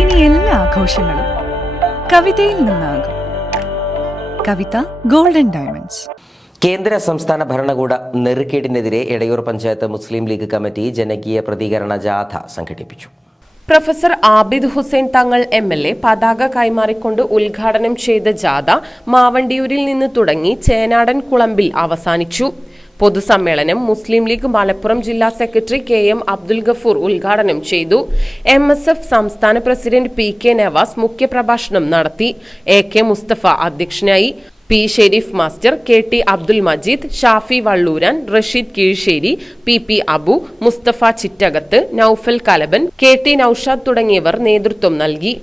ഇനി എല്ലാ ആഘോഷങ്ങളും കവിതയിൽ നിന്നാകും. കവിത ഗോൾഡൻ ഡയമണ്ട്സ്. കേന്ദ്ര സംസ്ഥാന ഭരണകൂട നെറുകേടിനെതിരെ എടയൂർ പഞ്ചായത്ത് മുസ്ലിം ലീഗ് കമ്മിറ്റി ജനകീയ പ്രതികരണ ജാഥ സംഘടിപ്പിച്ചു. പ്രൊഫസർ ആബിദ് ഹുസൈൻ തങ്ങൾ MLA പതാക കൈമാറിക്കൊണ്ട് ഉദ്ഘാടനം ചെയ്ത ജാഥ മാവണ്ടിയൂരിൽ നിന്ന് തുടങ്ങി ചേനാടൻ കുളമ്പിൽ അവസാനിച്ചു. പൊതുസമ്മേളനം മുസ്ലിം ലീഗ് മലപ്പുറം ജില്ലാ സെക്രട്ടറി KM അബ്ദുൽ ഗഫൂർ ഉദ്ഘാടനം ചെയ്തു. MSF സംസ്ഥാന പ്രസിഡന്റ് PK നവാസ് മുഖ്യപ്രഭാഷണം നടത്തി. AK മുസ്തഫ അധ്യക്ഷനായി. P Sharif master, KT Abdul Majeed, Shafi Valluran, Rasheed Keezhissery, PP Abu, Mustafa Chittakath, Noufal Kalaban, KT Noushad തുടങ്ങിയവർ നേതൃത്വം നൽകി.